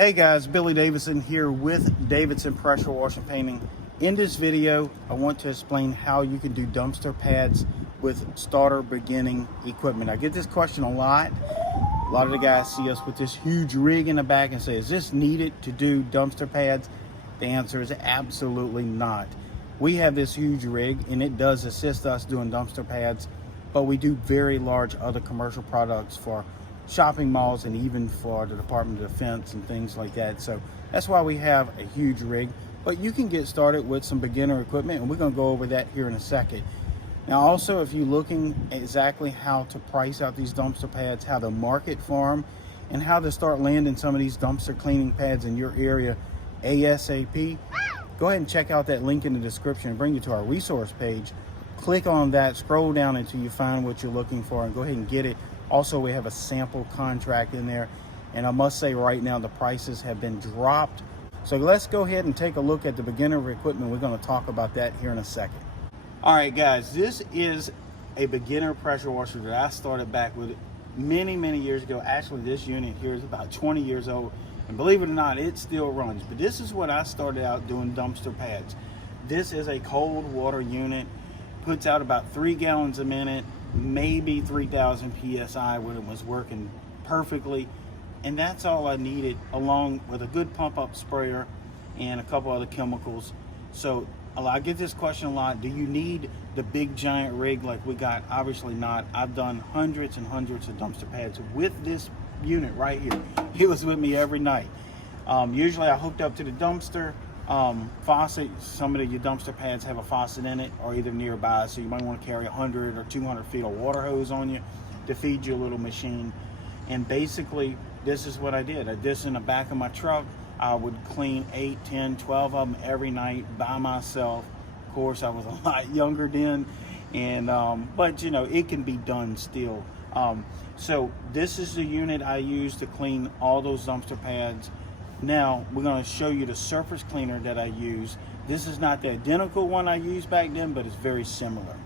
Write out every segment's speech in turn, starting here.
Hey guys, Billy Davidson here with Davidson Pressure Washing Painting. In this video, I want to explain how you can do dumpster pads with starter beginning equipment. I get this question a lot. A lot of the guys see us with this huge rig in the back and say, is this needed to do dumpster pads? The answer is absolutely not. We have this huge rig and it does assist us doing dumpster pads, but we do very large other commercial products for shopping malls and even for the Department of Defense and things like that. So that's why we have a huge rig, but you can get started with some beginner equipment and we're going to go over that here in a second. Now also, if you're looking exactly how to price out these dumpster pads, how to market for them, and how to start landing some of these dumpster cleaning pads in your area ASAP, go ahead and check out that link in the description and bring you to our resource page. Click on that, scroll down until you find what you're looking for and go ahead and get it. Also, we have a sample contract in there, and I must say right now the prices have been dropped. So let's go ahead and take a look at the beginner equipment. We're going to talk about that here in a second. All right guys, this is a beginner pressure washer that I started back with many years ago. Actually, this unit here is about 20 years old, and believe it or not, it still runs. But this is what I started out doing dumpster pads. This is a cold water unit, puts out about 3 gallons a minute, maybe 3,000 psi when it was working perfectly, and that's all I needed, along with a good pump up sprayer and a couple other chemicals. So I get this question a lot: do you need the big giant rig like we got? Obviously not. I've done hundreds and hundreds of dumpster pads with this unit right here. He was with me every night. Usually I hooked up to the dumpster faucet. Some of your dumpster pads have a faucet in it or either nearby, so you might want to carry 100 or 200 feet of water hose on you to feed your little machine. And basically this is what I did. I did this in the back of my truck. I would clean 8, 10, 12 of them every night by myself. Of course, I was a lot younger then, and but you know, it can be done still. So this is the unit I use to clean all those dumpster pads. Now we're going to show you the surface cleaner that I use. This is not the identical one I used back then, but it's very similar.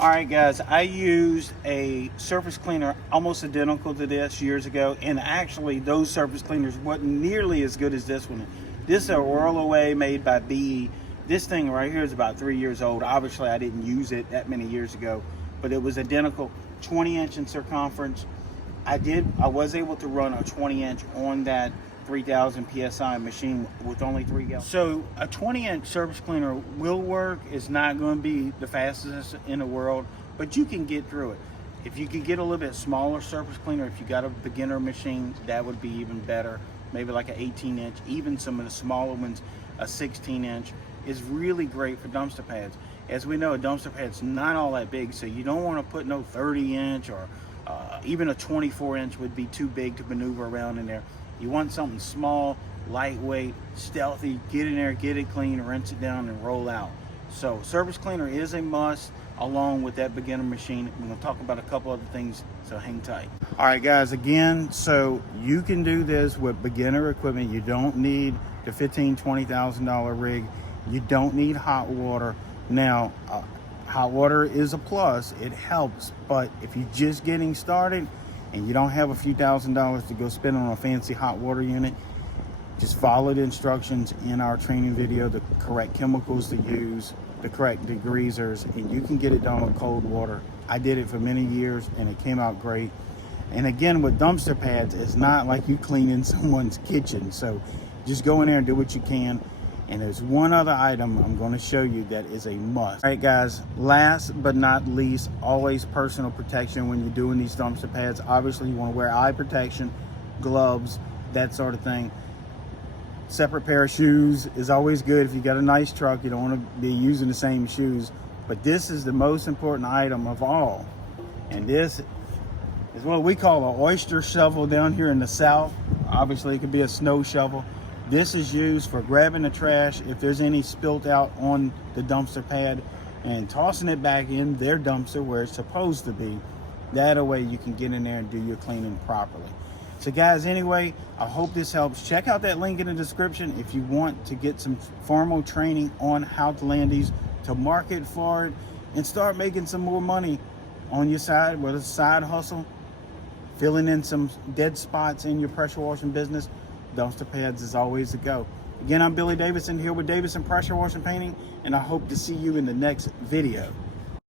All right guys, I used a surface cleaner almost identical to this years ago, and actually those surface cleaners weren't nearly as good as this one. This is a Whirl Away made by BE. This thing right here is about 3 years old. Obviously I didn't use it that many years ago, but it was identical, 20-inch in circumference. I was able to run a 20-inch on that 3,000 psi machine with only 3 gallons. So a 20-inch surface cleaner will work. It's not going to be the fastest in the world, but you can get through it. If you could get a little bit smaller surface cleaner, if you got a beginner machine, that would be even better. Maybe like an 18-inch, even some of the smaller ones, a 16-inch is really great for dumpster pads. As we know, a dumpster pad's not all that big, so you don't want to put no 30-inch or even a 24-inch would be too big to maneuver around in there. You want something small, lightweight, stealthy, get in there, get it clean, rinse it down, and roll out. So surface cleaner is a must, along with that beginner machine. We're going to talk about a couple other things, so hang tight. All right guys, again, so you can do this with beginner equipment. You don't need the $15,000, $20,000 rig. You don't need hot water. Now, hot water is a plus, it helps, but if you're just getting started and you don't have a few $1,000s to go spend on a fancy hot water unit, just follow the instructions in our training video, the correct chemicals to use, the correct degreasers, and you can get it done with cold water. I did it for many years and it came out great. And again, with dumpster pads, it's not like you cleaning someone's kitchen. So just go in there and do what you can. And there's one other item I'm going to show you that is a must. All right guys, last but not least, always personal protection when you're doing these dumpster pads. Obviously you want to wear eye protection, gloves, that sort of thing. Separate pair of shoes is always good. If you got a nice truck, you don't want to be using the same shoes. But this is the most important item of all. And this is what we call an oyster shovel down here in the South. Obviously it could be a snow shovel. This is used for grabbing the trash if there's any spilt out on the dumpster pad and tossing it back in their dumpster where it's supposed to be. That way you can get in there and do your cleaning properly. So guys, anyway, I hope this helps. Check out that link in the description if you want to get some formal training on how to land these, to market for it, and start making some more money on your side, whether it's a side hustle, filling in some dead spots in your pressure washing business, dumpster pads is always the go. Again, I'm Billy Davidson here with Davidson Pressure Washing Painting, and I hope to see you in the next video.